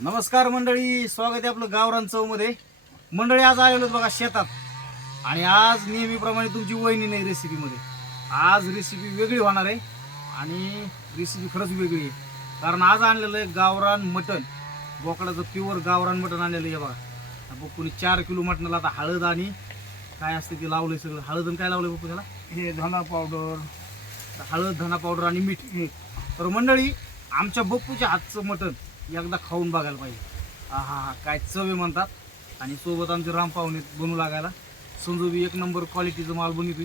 नमस्कार मंडळी स्वागत आहे आपलं गावरान चवमध्ये मंडळी आज आलेलो बघा शेतात. आणि आज नेहमीप्रमाणे तुमची वहिनी नाही रेसिपीमध्ये आज रेसिपी वेगळी होणार आहे आणि रेसिपी खरंच वेगळी आहे. कारण आज आणलेलं आहे गावरान मटण. बोकडाचं प्युअर गावरान मटण आणलेलं आहे बघा. कोणी चार किलो मटणाला आता हळद आणि काय असते ते लावलंय सगळं. हळद आणि काय लावलंय बघू त्याला? हे धना पावडर. हळद धना पावडर आणि मीठ. मीठ तर मंडळी आमच्या बप्पूच्या हातचं मटण. एकदा खाऊन बघायला पाहिजे. हा हा हा काय चवे म्हणतात. आणि सोबत आमचे राम पाहुणे बनवू लागायला. संजू बी एक नंबर क्वालिटीचं माल बनवतोय.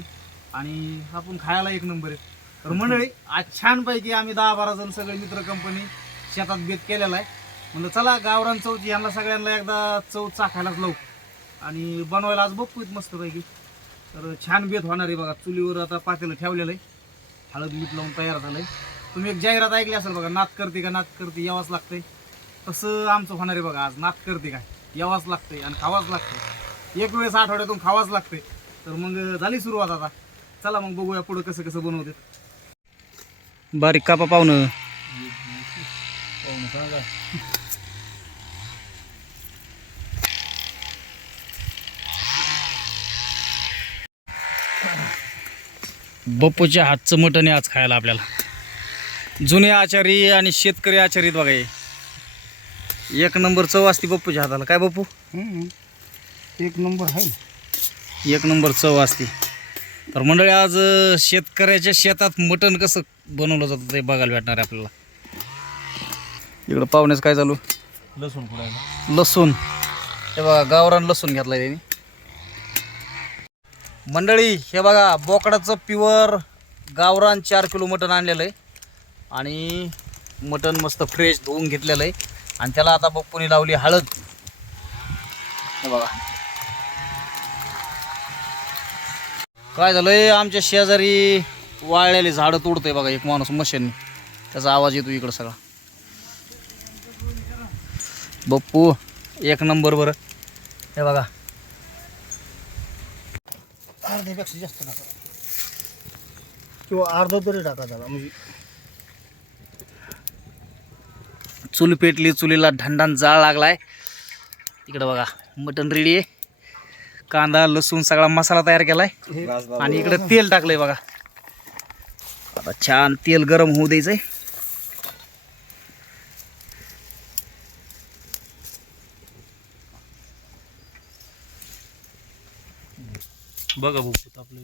आणि आपण खायला एक नंबर आहे. तर मंडळी आज छानपैकी आम्ही दहा बारा जण सगळे मित्र कंपनी शेतात बेत केलेला आहे. म्हणलं चला गावरान चौची यांना सगळ्यांना एकदा चव चाखायलाच लावू. आणि बनवायला आज बघू मस्तपैकी. तर छान बेत होणार आहे बघा. चुलीवर आता पातेलं ठेवलेलं आहे. हळद मीठ लावून तयार झालंय. तुम्ही एक जाहिरात ऐकली असेल बघा नात करते का नात करते यावाच लागतंय. तसं आमचं होणार आहे बघा आज नात करते काय यावाच लागतंय आणि खावाच लागतंय. एक वेळेस आठवड्यातून खावाच लागतंय. तर मग झाली सुरुवात आता. चला मग बघूया पुढं कसं कसं बनवते बारीक कापा पाहुणं. बप्पूच्या हातचं मटण आहे आज खायला आपल्याला. जुने आचारी आणि शेतकरी आचारी आहेत बघा हे. एक नंबर चव असते बप्पूच्या हाताला. काय बप्पू? हम्म. एक नंबर आहे. एक नंबर चव असते. तर मंडळी आज शेतकऱ्याच्या शेतात मटण कसं बनवलं जातं ते बघायला भेटणार आहे आपल्याला. इकडं पाहुण्याचं काय चालू? लसूण कुडायला लसूण. हे बघा गावरान लसूण घेतलाय त्यांनी. मंडळी हे बघा बोकडाचं प्युअर गावरान चार किलो मटण आणलेलं आहे. आणि मटण मस्त फ्रेश धुवून घेतलेलं आहे. आणि त्याला आता बप्पूने लावली हळद. हे बघा. काय झालंय? आमच्या शेजारी वाळलेले झाडं तोडतंय बघा एक माणूस मशीनने. त्याचा आवाज येतो इकडं सगळा. बप्पू एक नंबर बरं. हे बघा. अर्ध्यापेक्षा जास्त टाका. किंवा अर्धा तरी टाका त्याला म्हणजे चूल पेटली चुलीला ढंडान जाळ लागलाय. इकडं बघा मटन रेडी आहे. कांदा लसूण सगळा मसाला तयार केलाय. आणि इकडं तेल टाकलंय बघा. आता छान तेल गरम होऊ द्यायचंय. बघा आपलं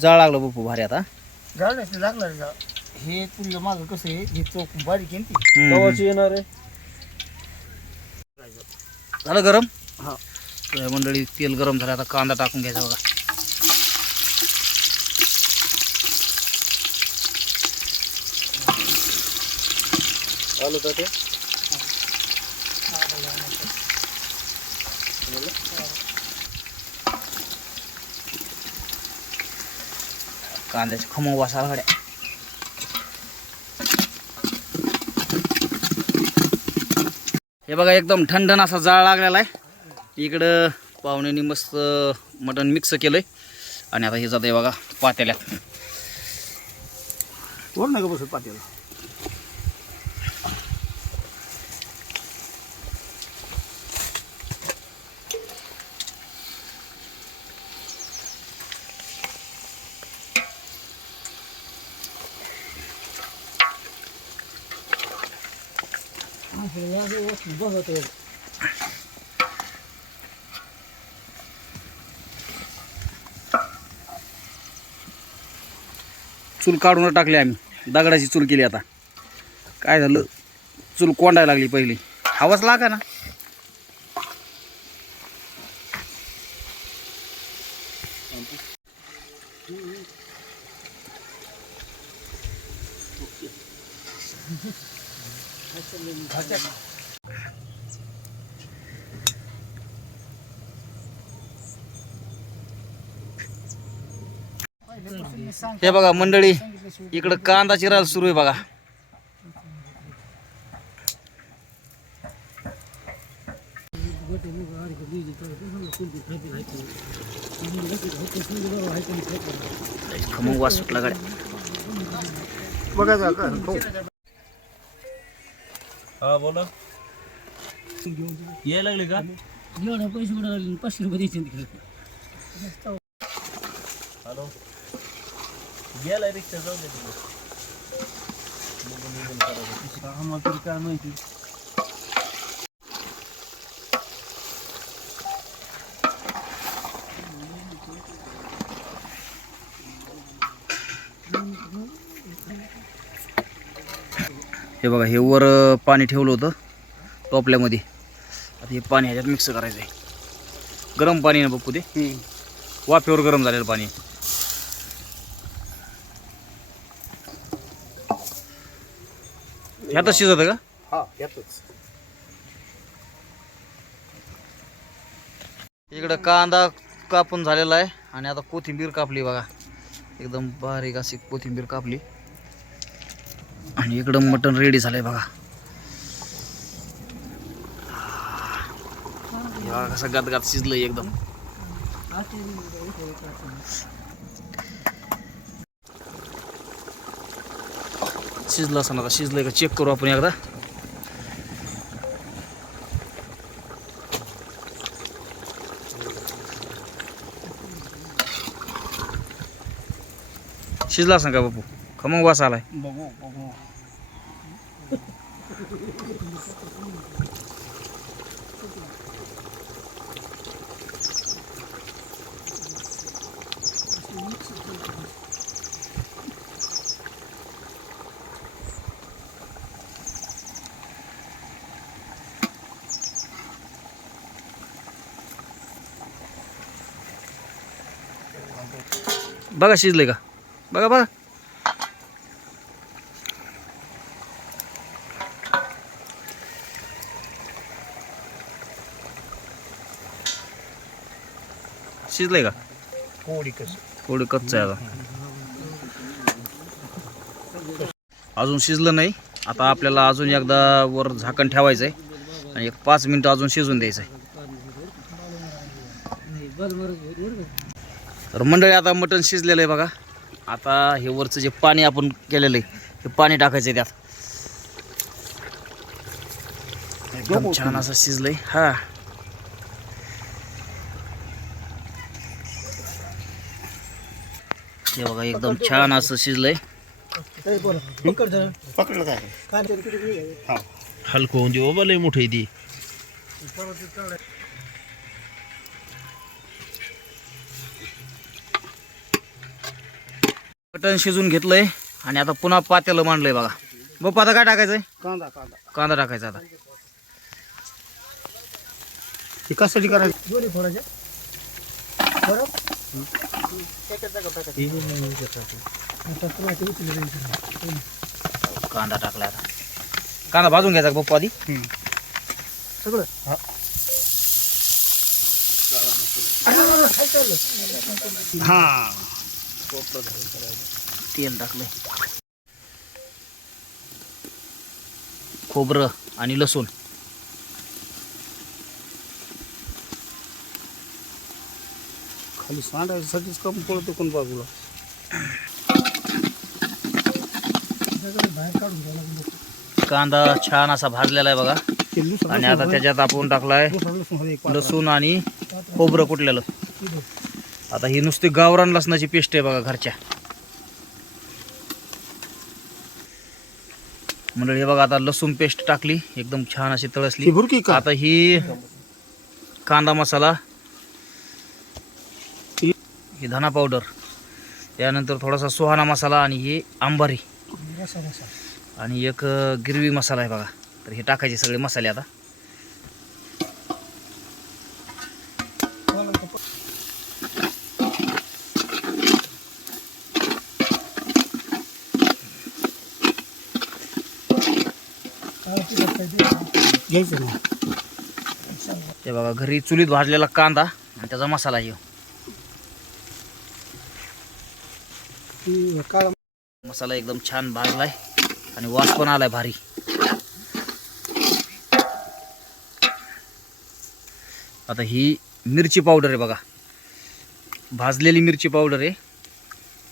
जाळ लागलं बप्पू भारी आता. झाड हे तुला मागं कसं आहे हे चौक बारीक आहे ना ती. हम्म. येणार आहे. झालं गरम? हा. तर मंडळी तेल गरम झालं आता कांदा टाकून घ्यायचा बघा. आलं तर ते? कांद्याचे वासाला गड्या. हे बघा एकदम ठणठण असा जाळ लागलेला आहे. इकडं पाहुण्यानी मस्त मटण मिक्स केलंय. आणि आता हे जात आहे बघा पातेल्यात. कोण नाही बसत पातेला चूल काढून टाकली आम्ही. दगडाची चूल केली आता. काय झालं? चूल कोंडायला लागली पहिली. हवाच लागा ना. हे बघा मंडळी इकडं कांदा चिरायला सुरू आहे बघा. खमंग वास सुटला गाड्या. का हा बोला. यायला लागले का? एवढा पैसे कुठं लागले पाचशे रुपये द्यायचे तिकडे. हॅलो. गेला रिक्षा जाऊ दे तिकडे. आम्हाला तरी काय माहिती? हे बघा हे वर पाणी ठेवलं होतं टोपल्यामध्ये. आता हे पाणी ह्याच्यात मिक्स करायचं आहे गरम पाणी ना बघू ते? वाफेवर गरम झालेलं पाणी. ह्यातच शिजत का? हा यातच इकडं कांदा कापून झालेला आहे आणि आता कोथिंबीर कापली बघा. एकदम बारीक अशी कोथिंबीर कापली. आणि इकडं मटण रेडी झालंय बघा. हे गात गात शिजलं शिजलंय एकदम. शिजलं असं आता शिजलंय का? चेक करू आपण एकदा. शिजला असं का बापू. खमंग वास आलाय बघू बघू. बघा शिजले का? बघा बघा. शिजलंय का थोडी कसं थोडी कच्चं आहे आता अजून शिजलं नाही आता आपल्याला अजून एकदा वर झाकण ठेवायचं आहे आणि एक पाच मिनटं अजून शिजून द्यायचं आहे तर मंडळी आता मटण शिजलेलं आहे बघा. आता हे वरचं जे पाणी आपण केलेलं आहे हे पाणी टाकायचं आहे त्यात. एकदम छान असं शिजलंय. हा. हे बघा एकदम छान असं शिजलंय. पकडलं काय? हा. हलको म्हणजे बाबा लय मोठी ती. मटण शिजून घेतलंय आणि आता पुन्हा पात्याला मांडलंय बघा. बघ आता काय टाकायचंय? कांदा कांदा. कांदा टाकायचा आता. कशासाठी करायचं? कांदा टाकला आता. कांदा भाजून घ्यायचा का पप्पू आधी? सगळं? हा. तेल टाकलंय. खोबरं आणि लसूण. खाली सांडायसाठीच कमी पडतो कोण बाजूला? कांदा छान असा भाजलेला आहे बघा. ते लसूण- आणि आता त्याच्यात आपण टाकलाय लसूण- लसूणमध्ये एक पात- लसूण आणि खोबरं कुटलेलं. आता ही नुसती गावरान लसणाची पेस्ट आहे बघा घरच्या. मंडळी हे बघा आता लसूण पेस्ट टाकली एकदम छान अशी ही तळसली भुरकी का? आता ही कांदा मसाला ही धना पावडर त्यानंतर थोडासा सुहाना मसाला आणि ही आंबारी. आणि एक गिरवी मसाला आहे बघा. तर हे टाकायचे सगळे मसाले आता. ते बघा घरी चुलीत भाजलेला कांदा आणि त्याचा मसाला आहे ह्यो. ही काळा मसाला एकदम छान भाजलाय आणि वास पण आलाय भारी. आता ही मिरची पावडर आहे बघा. भाजलेली मिरची पावडर आहे.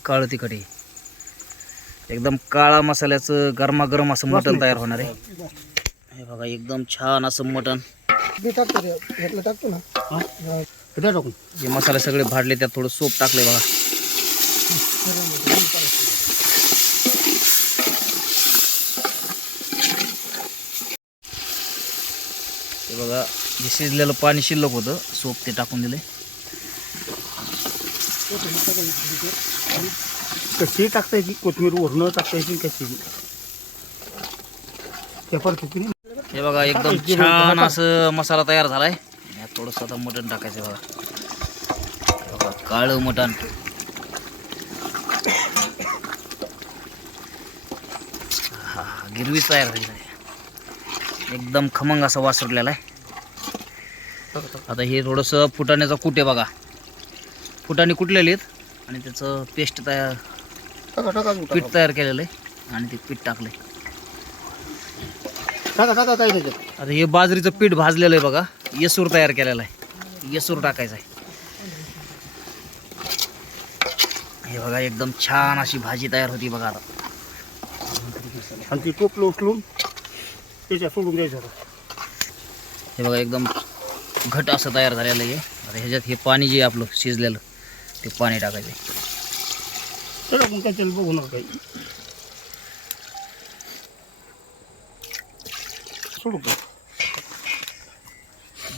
काळं तिखट आहे. एकदम काळा मसाल्याचं गरमागरम असं मटण तयार होणार आहे. हे बघा एकदम छान असं मटण. टाकतो ना. हा. हे मसाले सगळे भाडले त्यात थोडं सोप टाकले बघा. हे बघा जे शिजलेलं पाणी शिल्लक होतं सोप ते टाकून दिले कशी टाकता येते कोथमीर वरण टाकता येते कशी? हे बघा एकदम छान असं मसाला तयार झालाय. थोडंसं आता मटण टाकायचं बघा. बघा काळं मटण. गिरवी तयार झाली आहे. एकदम खमंग असा वास सुटलेला आहे. आता हे थोडंसं फुटाण्याचा कुटे बघा. फुटाणे कुटलेले आहेत? आणि त्याचं पेस्ट तयार पीठ तयार केलेलं आहे आणि ते पीठ टाकले टाका टाका काय त्याच्यात. आता हे बाजरीचं पीठ भाजलेलं आहे बघा. येसूर तयार केलेला आहे. येसूर टाकायचा आहे. हे बघा एकदम छान अशी भाजी तयार होती बघा आता. आणि ती टोपलं उचलून त्याच्यात सोडून द्यायचं. हे बघा एकदम घट असं तयार झालेलं आहे आता ह्याच्यात हे पाणी जे आपलं शिजलेलं ते पाणी टाकायचं. तर आपण काय त्याला बघू नका काही सोडू का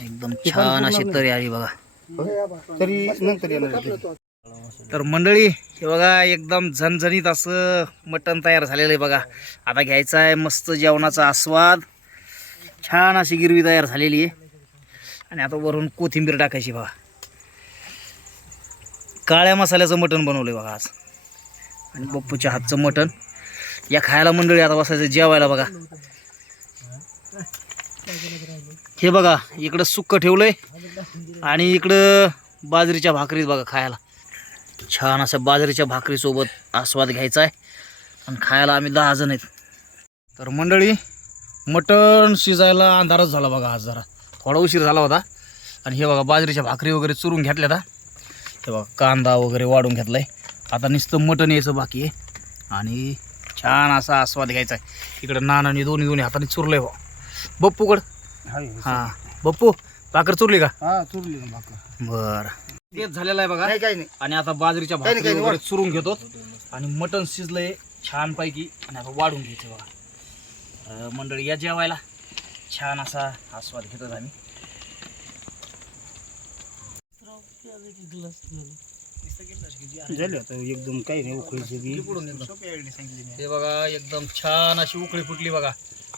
एकदम छान अशी तरी आली बघा तरी नंतर येणार. तर मंडळी हे बघा एकदम झणझणीत असं मटण तयार झालेलं आहे बघा. आता घ्यायचं आहे मस्त जेवणाचा आस्वाद. छान अशी गिरवी तयार झालेली आहे. आणि आता वरून कोथिंबीर टाकायची बघा. काळ्या मसाल्याचं मटण बनवलं बघा आज. आणि बप्पूच्या हातचं मटण. या खायला मंडळी आता बसायचं जेवायला बघा. हे बघा इकडं सुक्क ठेवलंय. आणि इकडं बाजरीच्या भाकरीत बघा खायला. छान अशा बाजरीच्या भाकरीसोबत आस्वाद घ्यायचा आहे. आणि खायला आम्ही दहा जण आहेत. तर मंडळी मटण शिजायला अंधारच झाला बघा आज जरा. थोडा उशीर झाला होता. आणि हे बघा बाजरीच्या भाकरी वगैरे चुरून घेतल्या आता हे बघा कांदा वगैरे वाढून घेतला आहे आता नुसतं मटण यायचं बाकी आहे. आणि छान असा आस्वाद घ्यायचा आहे. इकडं नानाने दोन्ही दोन्ही हाताने चुरलं आहे बा बप्पूकड. हां. बप्पू भाकर चुरली का? हा चुरली भाकर. बरं. तेच झालेलं आहे बघा. नाही काही नाही. आणि आता बाजरीच्या काही नाही, भाकरी वगैरे चुरून घेतो. आणि मटण शिजलंय छान पैकी आणि आता वाढून घ्यायचं बघा. तर मंडळी या जेवायला छान असा आस्वाद घेतात आम्ही. झाली आता एकदम काही नाही उकळीची बी हे बघा एकदम छान अशी उकळी फुटली बघा.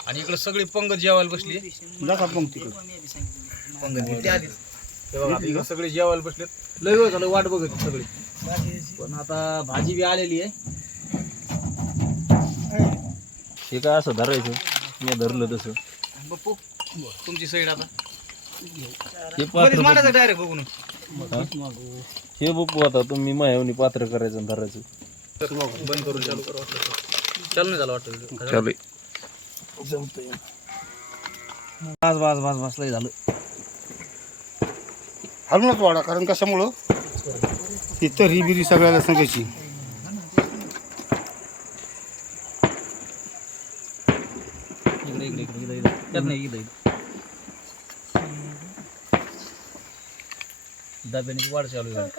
आणि इकडे सगळी पंगत जेवायला बसली. दाखवा मग तिकडे पंगत. हे बघा आता सगळे जेवायला बसलेत. लय वेळ झालं वाट बघत सगळी. पण आता भाजी बी आलेली आहे. हे काय असं धरायचं? मी धरलं तसं. बप्पू तुमची साईड आता. हे मध्येच पात्र मांडायचं डायरेक्ट बघून. हे? बघू आता तुम्ही मायावनी पात्र करायचं आणि धरायचं. बंद करून चालू करू चालू नाही झालं वाटतं चालू बस बस बस बस लय झालं. हलूनच वाढा कारण कशामुळं? इतर ही बिरी सगळ्याला सांगायची वाढ चालू झाली.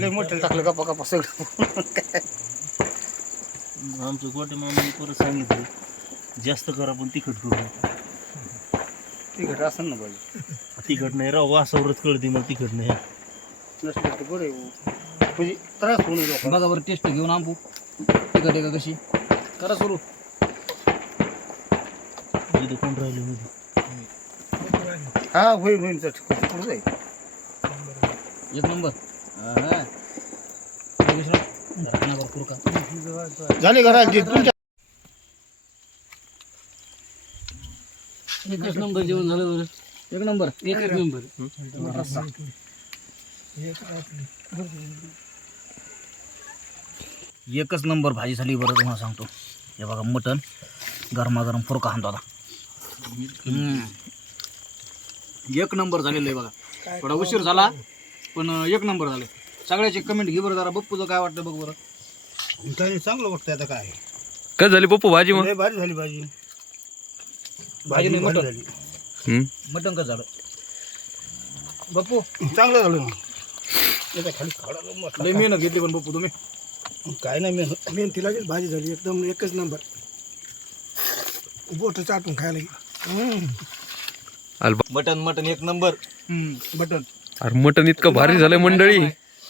लय मोठं टाकलं गप्पा गप्पा सगळं. आमच्या गोटे मामाने परत सांगितलं जास्त करा पण तिखट करू. तिकट असं ना पाहिजे. तिखट नाही राव वासावरच कळते मला तिखट नाही. नसलं तर बरं आहे हो. म्हणजे त्रास होऊ नये लोकांना. बघा बरं टेस्ट घेऊन आंबू. तिकट आहे का कशी? करा सुरू. इथं कोण राहिले मध्ये हा होईल होईल तर पुढं जाईल एक नंबर हा. दुसरं? जरा खाण्यावर कुरका. झाले घरात जे तुमच्या एकच नंबर जेवण झालं बरं. एक नंबर. एकच नंबर. रस्सा एकच नंबर भाजी झाली बरं तुम्हाला सांगतो. हे बघा मटण गरमागरम फुरका हाणतो आता हम्म. एक नंबर झालेलं आहे बघा. थोडा उशीर झाला पण एक नंबर झाले. सगळ्याचे कमेंट घे बरं जरा बप्पूचं काय वाटतं बघ बरं. चांगलं वाटतं आता काय. काय झाली पप्पू भाजी मग? लय भारी झाली भाजी. भाजी नाही, भारी मटण. झाली. हम्म. मटण कसं झालं? बप्पू चांगलं झालं खाली खडा मस्त. लय मेहनत घेतली पण बप्पू तुम्ही. काय नाही मेन तिला भाजी झाली एकदम एकच नंबर. बोट चाटून खायला अरे बा- मटन मटन एक नंबर. हम्म, मटण. अरे मटण इतकं भारी झालंय मंडळी.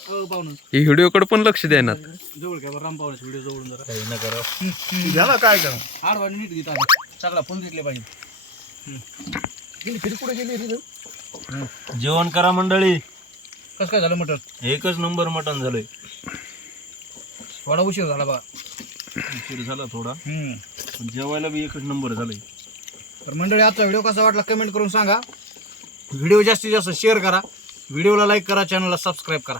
हो पाहुणं हे व्हिडिओकडे पण लक्ष द्यायनात जवळ घ्या बरं रामपावण्याच्या व्हिडिओ जवळून जरा. काही न करा झाला काय करा आडवाणी नीट घेत आले सगळा फोन घेतले पाहिजे फिर कुठे गेली रे जेवण करा मंडळी. कसं काय झालं मटण? एकच नंबर मटन झालंय. थोडा उशीर झाला बघा उशीर झाला थोडा. जेवायला बी एकच नंबर झालंय. तर मंडळी आजचा व्हिडिओ कसा वाटला कमेंट करून सांगा. व्हिडिओ जास्तीत जास्त शेअर करा. व्हिडिओला लाईक करा चॅनलला सबस्क्राईब करा.